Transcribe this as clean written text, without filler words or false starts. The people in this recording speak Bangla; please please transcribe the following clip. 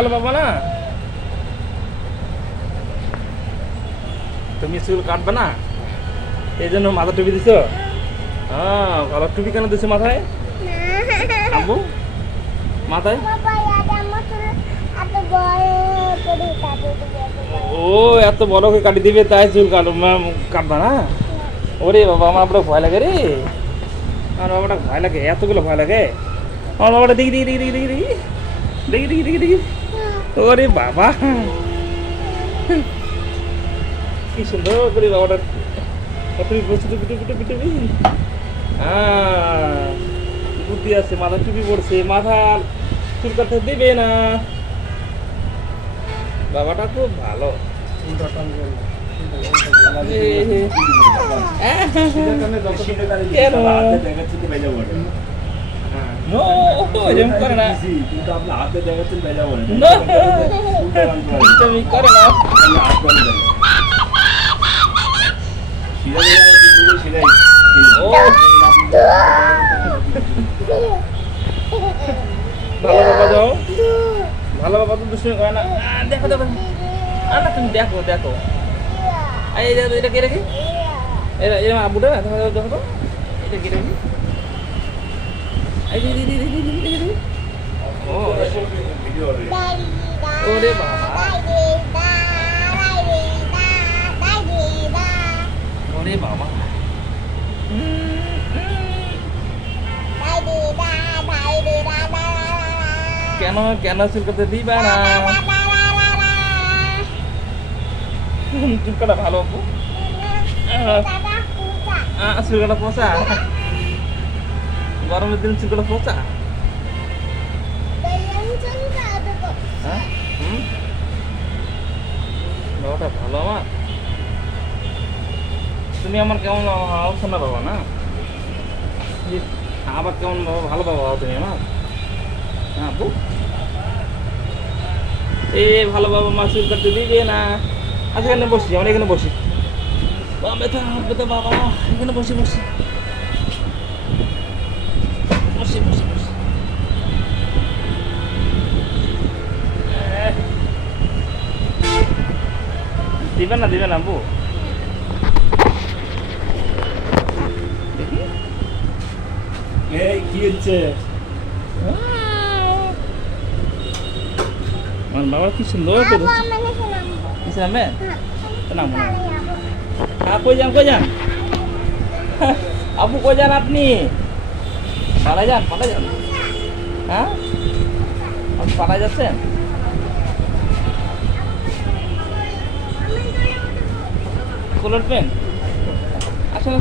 ভালো বাবা না? তুমি চুল কাটবে না এই জন্য মাথা টুপি দিছো? হ্যাঁ, ভালো টুপি কেন দিছো মাথায় আব্বু? মাথায় ও এত বড় করে কাটি দিবে তাই চুল কাটবা না? ওরে বাবা, আমার বড় ভয় লাগে রে। আমার বাবাটা ভয় লাগে, এতগুলো ভয় লাগে আমার বাবাটা। দেখি দেখি দেখি দেখি দেখি দেখি দেখি দেখি দেখি ওরে বাবা, কি সুন্দর করে বাবাটা টুপি পড়ছে। টুপি টুপি টুপি টুপি বুদ্ধি আছে, মাথা টুপি পড়ছে, মাথা চুল কাটতে দেবে না। বাবাটা খুব ভালো। করে না ভালো বাবা যাও, ভালো বাবা তো দুষ্টুমি করে না। দেখো দেখো না, তুমি দেখো দেখো, এই দেখো এটা কে রেখে এরকম আবুটা দেখো দেখো তো, এটা কে রেখে ওরে বাবা, ওরে বাবা, কেন কেন চুল করতে দিবা না? চুল কাটা ভালো আপু, চুল কাটা পচা, গরমের দিন চুল কাটা পচা। বাবাটা ভালো আমার, তুমি আমার কেমন শোনা বাবা না? আবার কেমন বাবা, ভালো বাবা তুমি আমার। হ্যাঁ আপু, এ ভালো বাবা মা চুল কাটতে দিবে না। আচ্ছা এখানে বসি, আমরা এখানে বসি। ব্যথা ব্যথা বাবা, এখানে বসি বসি বসি বসি বসি। দিবেন না দিবেন আব্বু? কি হচ্ছে? আমার বাবা কি সুন্দর করে নামবে নাম কই যান কই যান আপু, কই যান আপনি? পালাই যান পালাই যান, হ্যাঁ আপনি পালাই যাচ্ছেন? কোল উঠবেন? আসলে